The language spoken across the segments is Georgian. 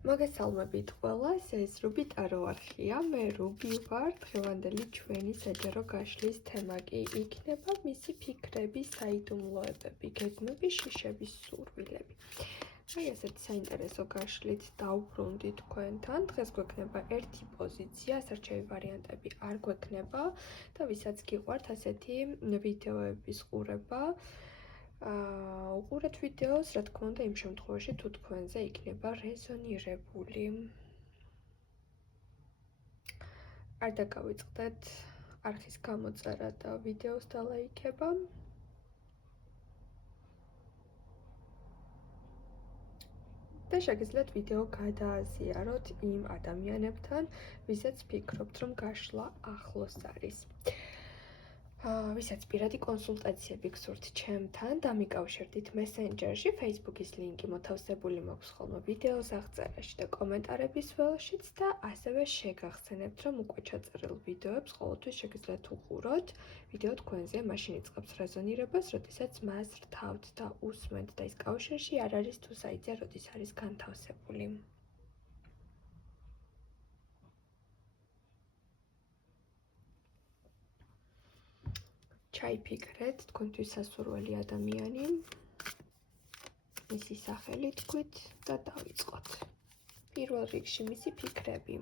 მოგესალმებით ყველას, ეს რუბი ტარო არხია, მე რუბი ვარ, დღევანდელი ჩვენი საჯარო გაშლის თემა კი იქნება მისი ფიქრები, საიდუმლოებები, გეგმები, შიშების სურვილები. აი ესეთი საინტერესო გაშლით დავბრუნდი თქვენთან, დღეს გვექნება ერთი პოზიცია, ასარჩევი ვარიანტები არ გვექნება და ვისაც გიყვართ ასეთი ვიდეოების ყურება, უყურეთ ვიდეოს, რა თქმა უნდა, იმ შემთხვევაში თუ თქვენზე იქნება რეზონირებული. არ დაგავიწყდეთ არხის გამოწერა და ვიდეოს დალაიქება. და შეგიძლიათ ვიდეო გადააზიაროთ იმ ადამიანებთან, ვისაც ფიქრობთ, რომ გაშლა ახლოს არის. ვისაც პირადი კონსულტაციები გსურთ ჩემთან, დამიკავშირდით მესენჯერში, Facebook-ის ლინკი მოთავსებული მაქვს ხოლმე ვიდეოს აღწერაში და კომენტარების ველშიც და ასევე შეგახსენებთ, რომ უკვე ჩაწერილ ვიდეოებს ყოველთვის შეგიძლიათ უყუროთ. ვიდეო თქვენზე მაშინ იწყებს რეზონირებას, როდესაც მას რთავთ და უსმენთ და ის კავშირში არ არის თუ საიტზე, როდის არის განთავსებული. ჩაიფიქრეთ თქვენთვის სასურველი ადამიანი, მისი სახელი თქვით და დავიწყოთ. პირველ რიგში მისი ფიქრები.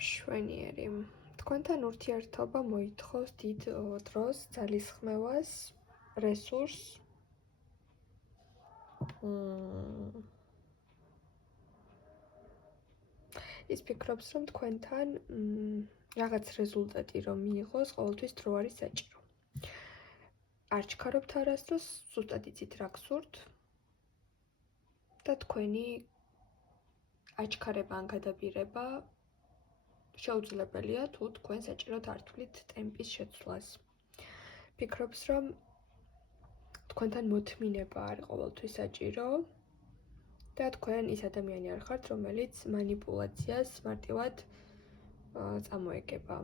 მშვენიერი. თქვენთან ურთიერთობა მოითხოვს დიდ დროს, ძალისხმევას, რესურსს. ის ფიქრობს, რომ თქვენთან რაღაც რეზულტატი რომ მიიღოს, ყოველთვის დრო არის საჭირო. არ ჩქარობთ არასდროს, ზუსტად იცით რა გსურთ და თქვენი აჩქარება ან გადაბირება შეუძლებელია თუ თქვენ საჭიროდ არ თვლით ტემპის შეცვლას. ფიქრობს, რომ თქვენთან მოთმინება არის ყოველთვის საჭირო და თქვენ ის ადამიანი არ ხართ, რომელიც მანიპულაციას მარტივად წამოეგება.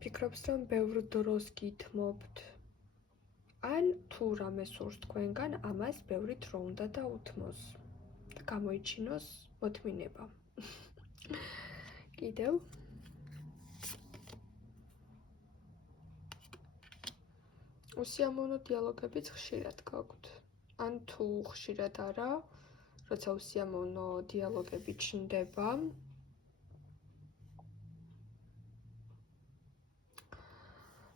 ფიქრობს, რომ ბევრ დროს გითმობთ, ან თუ რამე სურს თქვენგან, ამას ბევრი დრო უნდა დაუთმოს და გამოიჩინოს მოთმინება. კიდევ უსიამოვნო დიალოგებიც ხშირად გაქვთ. ან თუ ხშირად არა, როცა უსიამოვნო დიალოგები ჩნდება,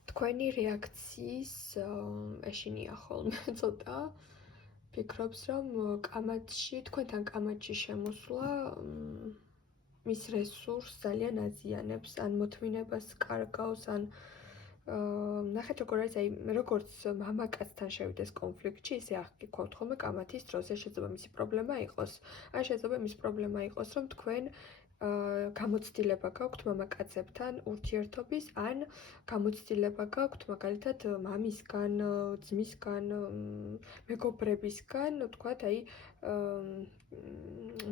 თქვენი რეაქციის ეშინია ხოლმე ცოტა. ფიქრობს, რომ თქვენთან კამათში შემოსვლა მის რესურსს ძალიან აზიანებს, ან მოთმინებას კარგავს, ან ნახეთ როგორ არის, როგორც მამაკაცთან შევიდეს კონფლიქტში, ისე აღგიქვთ ხოლმე კამათის დროს, შეიძლება მისი პრობლემა იყოს. ან შეიძლება მის პრობლემა იყოს, რომ თქვენ გამოცდილება გაქვთ მამაკაცებთან ურთიერთობის, ან გამოცდილება გაქვთ მაგალითად მამისგან, ძმისგან, მეგობრებისგან, ვთქვათ,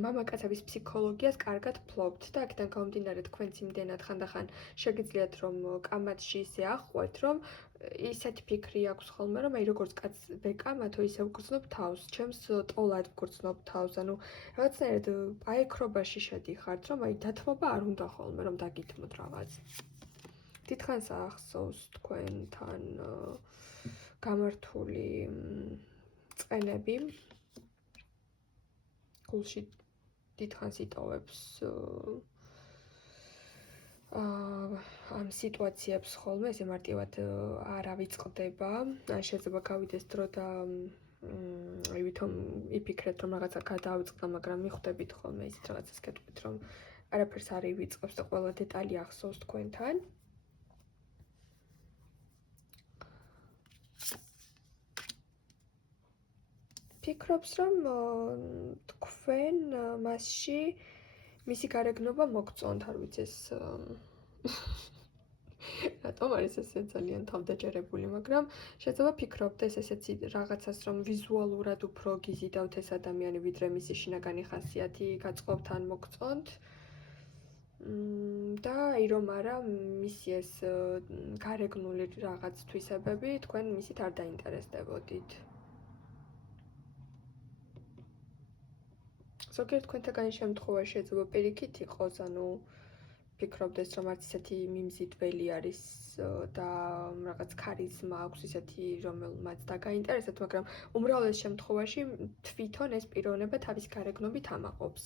მამაკაცების ფსიქოლოგიას კარგად ფლობთ და აქედან გამომდინარე თქვენც იმდენად ხანდახან შეგიძლიათ რომ კამათში ისე ახვეთ, რომ ისეთი ფიქრი აქვს ხოლმე, რომ როგორც კაც ვეკამათო, ისე ვგრძნობ თავს, ჩემს ტოლად ვგრძნობ თავს, ანუ რაღაცნაირად პაექრობაში შედიხართ, რომ დათმობა არ უნდა ხოლმე, რომ დაგითმოთ რაღაც. დიდხანს ახსოვს თქვენთან გამართული წყენები, გულში დიდხანს იტოვებს ამ სიტუაციებს ხოლმე, ესე მარტივად არ ავიწყდება, ან შეიძლება გავიდეს დრო და ვითომ იფიქრეთ, რომ რაღაცა გადავიწყდა, მაგრამ მიხვდებით ხოლმე ისეთ რაღაცას გეტყვით, რომ არაფერს არ ივიწყებს და ყველა დეტალი ახსოვს თქვენთან. ფიქრობს, რომ თქვენ მასში მისი გარეგნობა მოგწონთ, არ ვიცი ეს რატომ არის ესე ძალიან თავდაჯერებული, მაგრამ შეიძლება ფიქრობდეს ესეც რაღაცას, რომ ვიზუალურად უფრო გიზიდავთ ეს ადამიანი, ვიდრე მისი შინაგანი ხასიათი გაწყობთ ან მოგწონთ. და აი რომ არა მისი ეს გარეგნული რაღაც თვისებები თქვენ მისით არ დაინტერესდებოდით. ზოგიერთ თქვენთაგანი შემთხვევაში შეიძლება პირიქით იყოს, ანუ ფიქრობდეს, რომ არც ისეთი მიმზიდველი არის და რაღაც ქარიზმა აქვს ისეთი, რომელმაც დაგაინტერესებთ, მაგრამ უმრავლეს შემთხვევაში თვითონ ეს პიროვნება თავის გარეგნობით ამაყობს.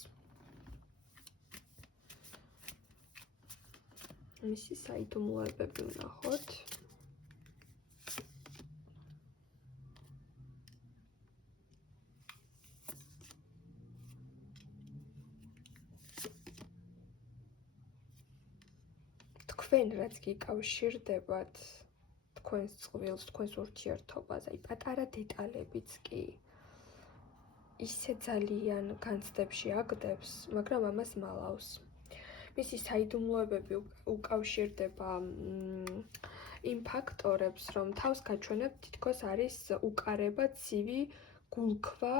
მისი საიდუმლოებები ვნახოთ. თქვენ რაც გიკავშირდებათ თქვენს წყვილს, თქვენს ურთიერთობას, აი პატარა დეტალებიც კი ისე ძალიან განცდებში აგდებს, მაგრამ ამას მალავს. მისი საიდუმლოებები უკავშირდება იმ ფაქტორებს, რომ თავს გაჩვენებთ თითქოს არის უკარება, ცივი, გულქვა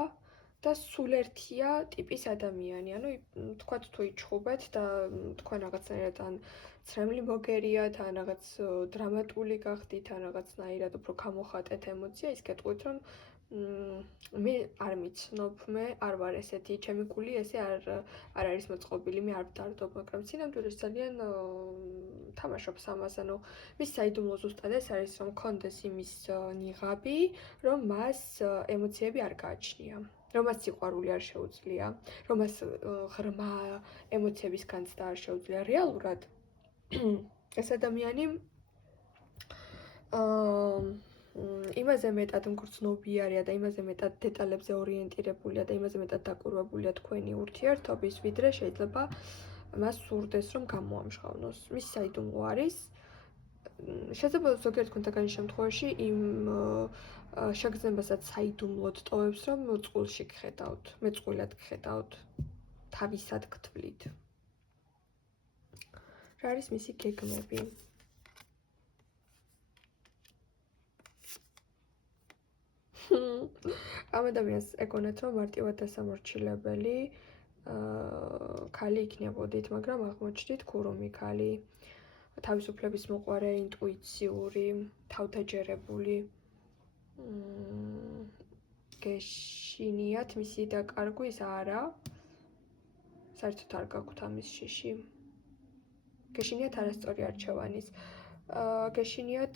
და სულერთია ტიპის ადამიანი. ანუ თქვათ თუ იჩხუბეთ და თქვენ რაღაცნაირად ან ცრემლი მოგერიათ, ან რაღაც დრამატული გახდით, ან რაღაცნაირად უფრო გამოხატეთ ემოცია, ის გეტყვით, რომ მე არ მიცნობ, მე არ ვარ ესეთი, ჩემი გული ესე არ არის მოწყობილი, მე არ ვდარდობ, მაგრამ სინამდვილეში ძალიან თამაშობს ამას, ანუ მის საიდუმლო ზუსტად ეს არის, რომ კონდეს იმის ნიღაბი, რომ მას ემოციები არ გააჩნია, რომ მას სიყვარული არ შეუძლია, რომ მას ღრმა ემოციების განცდა არ შეუძლია. რეალურად ეს ადამიანი იმაზე მეტად მგრძნობიარეა და იმაზე მეტად დეტალებზე ორიენტირებულია და იმაზე მეტად დაკვირვებულია თქვენი ურთიერთობის, ვიდრე შეიძლება მას სურდეს, რომ გამოამჟღავნოს. მის საიდუმლო არის. შეიძლება ზოგიერთ თქვენთაგანი შემთხვევაში იმ შეგრძნებასაც საიდუმლოდ ტოვებს, რომ წყვილში გხედავთ, მეწყვილად გხედავთ, თავისად გთვლით. რა არის მისი გეგმები? ამ ადამიანს ეგონათ, რომ მარტივად დასამორჩილებელი ქალი იქნებოდით, მაგრამ აღმოჩნდით ქურუმი ქალი, თავისუფლების მოყვარე, ინტუიციური, თავდაჯერებული. გეშინიათ მისი დაკარგვის არა. საერთოდ არ გაქვთ ამის შიში. გეშინიათ არასწორი არჩევანის. გეშინიათ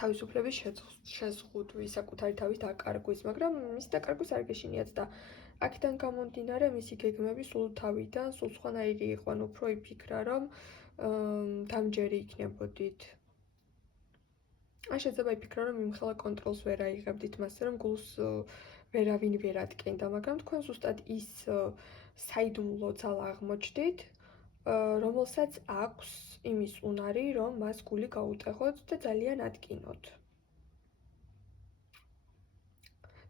თავისუფლების შეზღუდვის, საკუთარი თავის დაკარგვის, მაგრამ მისი დაკარგვის არ გეშინიათ და აქედან გამომდინარე მისი გეგმები სულ თავიდან, სულ სხვანაირი იყო, ანუ უფრო იფიქრა, რომ დამჯერი იქნებოდით. ან შეიძლება იფიქრა, რომ იმხელა კონტროლს ვერ აიღებდით მასზე, რომ გულს ვერავინ ვერ ადგენდა, მაგრამ თქვენ ზუსტად ის საიდუმლო ძალა აღმოჩნდით, რომელსაც აქვს იმის უნარი, რომ მას გული გაუტეხოთ და ძალიან ადგინოთ.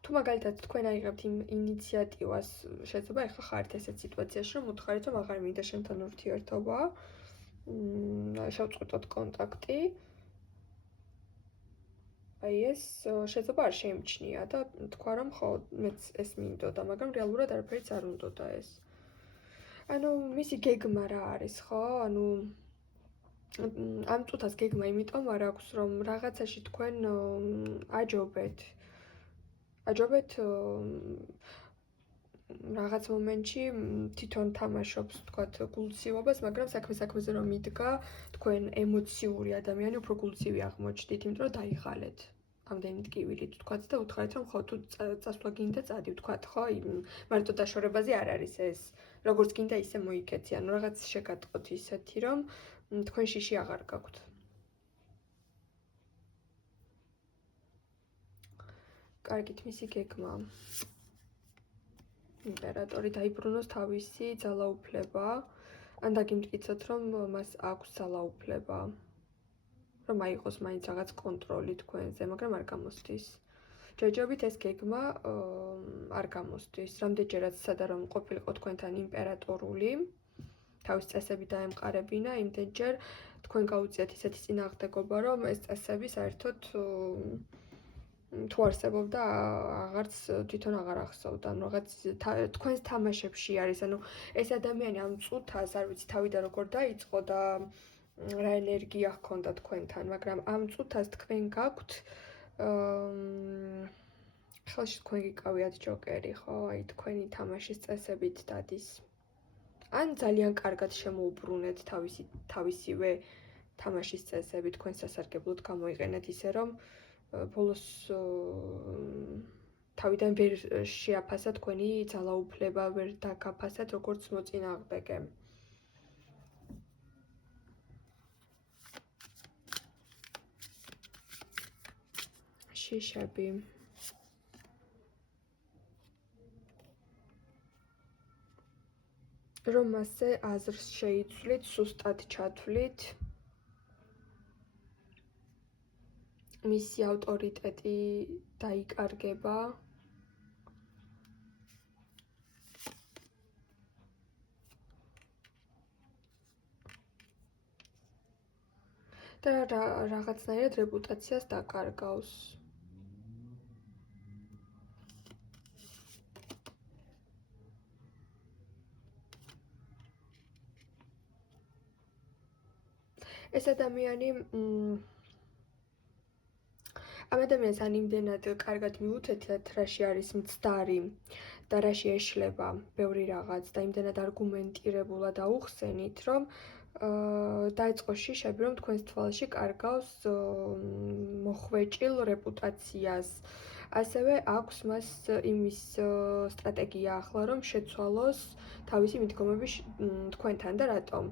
თუ მაგალითად თქვენ აიღებთ იმ ინიციატივას, შეიძლება ეხლა ხართ ესეთ სიტუაციაში, რომ უთხარით, რომ აღარ მინდა შენთან ურთიერთობა, შევწყვეტოთ კონტაქტი. აი ეს შეიძლება არ შეიმჩნია და თქვა, რომ ხო, მეც ეს მინდოდა, მაგრამ რეალურად არაფერიც არ უნდოდა ეს. ანუ მისი გეგმა რა არის, ხო? ანუ ამ წუთას გეგმა იმიტომ არ აქვს, რომ რაღაცაში თქვენ აჯობეთ. აჯობეთ რაღაც მომენტში თვითონ თამაშობს, თქვათ, გულცივობას, მაგრამ საქმეზე რომ იდგა, თქვენ ემოციური ადამიანი უფრო გულცივი აღმოჩნდით, იმიტომ რომ დაიღალეთ. ამდენი ტკივილით თქვათ და უთხარით, რომ ხო, თუ წასვლა გინდა, წადი, თქვათ, ხო, მარტო დაშორებაზე არ არის ეს. როგორც გინდა ისე მოიქეცი, ანუ რაღაც შეგატყოთ ისეთი, რომ თქვენ შიში აღარ გაქვთ. კარგით, მისი გეგმა. იმპერატორი დაიბრუნოს თავისი ძალაუფლება, ან დაგიმტკიცოთ, რომ მას აქვს ძალაუფლება. რომ აიღოს მაინც რაღაც კონტროლი თქვენზე, მაგრამ არ გამოსდის. ჯერჯერობით ეს გეგმა არ გამოსდის. რამდენჯერაც სადა რომ ყოფილიყო თქვენთან იმპერატორული, თავის წესები დაემყარებინა, იმდენჯერ თქვენ გაუწიათ ისეთი წინააღმდეგობა, რომ ეს წესები საერთოდ თუ არსებობდა აღარც თვითონ აღარ ახსოვდა, ანუ რაღაც თქვენს თამაშებში არის, ანუ ეს ადამიანი ამ წუთას არ ვიცი თავიდან როგორ დაიწყო და რა ენერგია ჰქონდა თქვენთან, მაგრამ ამ წუთას თქვენ გაქვთ ხელში თქვენ გიკავიათ ჯოკერი, ხო? აი თქვენი თამაშის წესებით დადის. ან ძალიან კარგად შემოუბრუნეთ თავისივე თამაშის წესები თქვენ სასარგებლოდ გამოიყენეთ ისე რომ ბოლოს თავიდან ვერ შეაფასა თქვენი ძალაუფლება, ვერ დაგაფასათ როგორც მოწინააღმდეგე. შიშები. რომ მასზე აზრს შეიცვლით, სუსტად ჩათვლით. მისი ავტორიტეტი დაიკარგება. და რაღაცნაირად რეპუტაციას დაკარგავს. ეს ადამიანი ამ ადამიანს ან იმდენად კარგად მიუცეთიათ, რაში არის მცდარი და რაში ეშლება ბევრი რაღაც და იმდენად არგუმენტირებულად აუხსენით, რომ დაიწყო შიშები, რომ თქვენს თვალში კარგავს მოხვეჭილ რეპუტაციას. ასევე აქვს მას იმის სტრატეგია ახლა, რომ შეცვალოს თავისი მიდგომები თქვენთან და რატომ?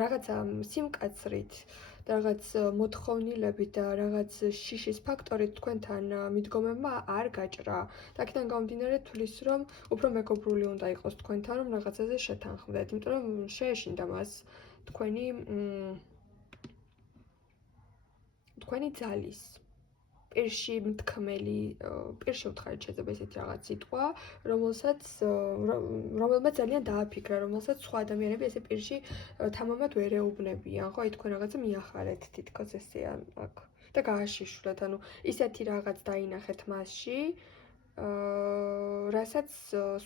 რაღაცა სიმკაცრით და რაღაც მოთხოვნილებით და რაღაც შიშის ფაქტორით თქვენთან მიდგომებმა არ გაჭრა. და აქედან გამომდინარე თulis, რომ უფრო მეგობრული უნდა იყოს თქვენთან, რომ რაღაცაზე შეთანხმდეთ, იმიტომ რომ შეეშინდა მას თქვენი ძალის პირში მთქმელი, პირში უთხარით შეიძლება ესეთი რაღაც სიტყვა, რომელმაც ძალიან დააფიქრა, რომელსაც სხვა ადამიანები ესე პირში თამამად ვერ ეუბნებიან, ხო, აი თქვენ რაღაცა მიახარეთ, თითქოს ესეა აქ და გააშიშვლეთ, ანუ ისეთი რაღაც დაინახეთ მასში, რასაც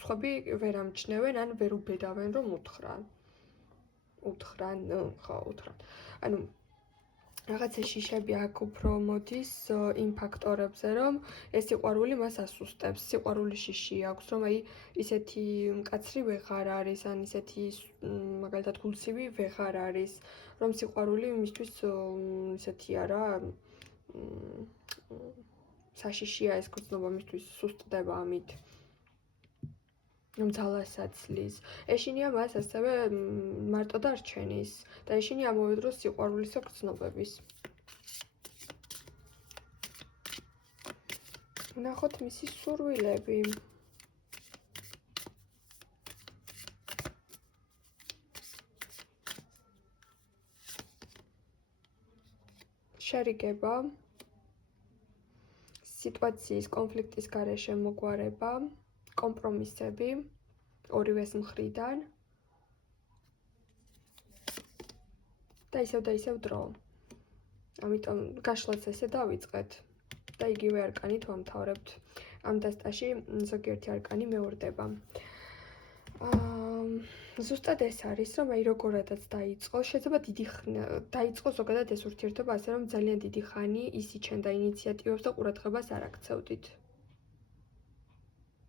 სხვები ვერ ამჩნევენ, ან ვერ უბედავენ, რომ უთხრან. ანუ რაღაცა შიშები აქ უფრო მოდის იმ ფაქტორებზე, რომ ეს სიყვარული მას ასუსტებს. სიყვარული შიში აქვს, რომ აი ისეთი მკაცრი ვეღარ არის, ან ისეთი მაგალითად გულცივი ვეღარ არის, რომ სიყვარული მისთვის ისეთია რა, საშიშია ეს გრძნობა მისთვის სუსტდება ამით. რომ ძალას აცლის. ეშინია მას ასევე მარტო დარჩენის და ეშინია ამავე დროს სიყვარულისა გრძნობების. ნახოთ მისი სურვილები. შერიგება. სიტუაციის კონფლიქტის გარეშე მოგვარება. კომპრომისები ორივეს მხრიდან და ისევ დრო. ამიტომ გაშლაც ესე დავიწყეთ და იგივე არკანით ვამთავრებთ. ამ დასტაში ზოგიერთი არკანი მეორდება. ზუსტად ეს არის, რომ აი როგორადაც დაიწყო, შეიძლება დაიწყო ზოგადად ეს ურთიერთობა ასე, რომ ძალიან დიდი ხანი ის იჩენდა ინიციატივებს და ყურადღებას არ აქცევდით.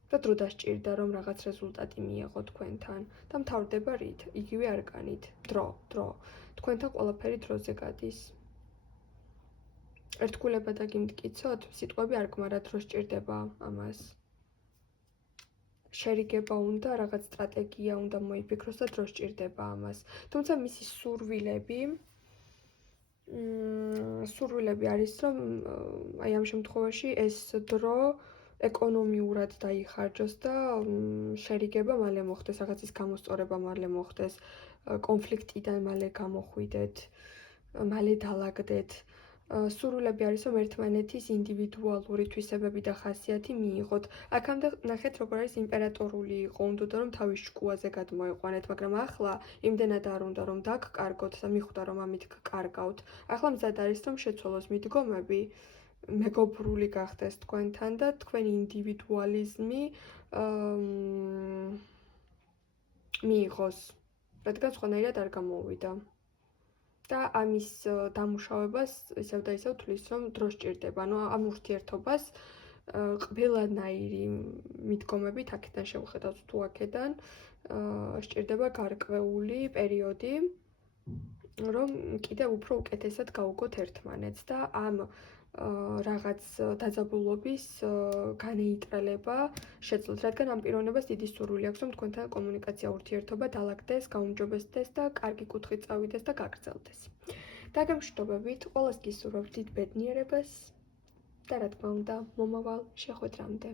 და დრო დასჭირდა, რომ რაღაც რეზულტატი მიიღო თქვენთან და მთავრდება რით? იგივე არკანით. დრო. თქვენთან ყველაფერი დროზე გადის. ერთგულება და გიმტკიცოთ, სიტყვები არ გმარა, დრო სჭირდება ამას. შერიგება უნდა, რაღაც სტრატეგია უნდა მოიფიქროს და დრო სჭირდება ამას. თუმცა მისი სურვილები არის, რომ აი ამ შემთხვევაში ეს დრო ეკონომიურად დაიხარჯოს და შერიგება მალე მოხდეს, რაღაცის გამოსწორება მალე მოხდეს, კონფლიქტიდან მალე გამოხვიდეთ, მალე დაალაგდეთ. სურვილები არის, რომ ერთმანეთის ინდივიდუალური თვისებები და ხასიათი მიიღოთ. აქამდე ნახეთ, როგორ არის იმპერატორული იყო, უნდოდა რომ თავის ჭკუაზე გადმოეყვანეთ, მაგრამ ახლა იმდენად არ უნდა რომ დაგკარგოთ და მიხვდა რომ ამით გკარგავთ. ახლა მზად არის რომ შეცვალოს მიდგომები მეგობრული გახდეს თქვენთან და თქვენი ინდივიდუალიზმი მიიღოს, რადგან სხვანაირად არ გამოუვიდა. და ამის დამუშავებას ისევ და ისევ თulis, რომ დრო სჭირდება. ანუ ამ ურთიერთობას ყველანაირი მიდგომებით აქედან შევხედავთ თუ აქედან სჭირდება გარკვეული პერიოდი, რომ კიდევ უფრო უკეთესად გავუგოთ ერთმანეთს და ამ რაღაც დაძაბულობის განეიტრალება შეძლოთ, რადგან ამ პიროვნებას დიდი სურვილი აქვს, რომ თქვენთან კომუნიკაცია, ურთიერთობა დაალაგდეს, გაუმჯობესდეს და კარგი კუთხით წავიდეს და გაგრძელდეს. დაგემშვიდობებით, ყველას გისურვებთ დიდ ბედნიერებას და რა თქმა უნდა, მომავალ შეხვედრამდე.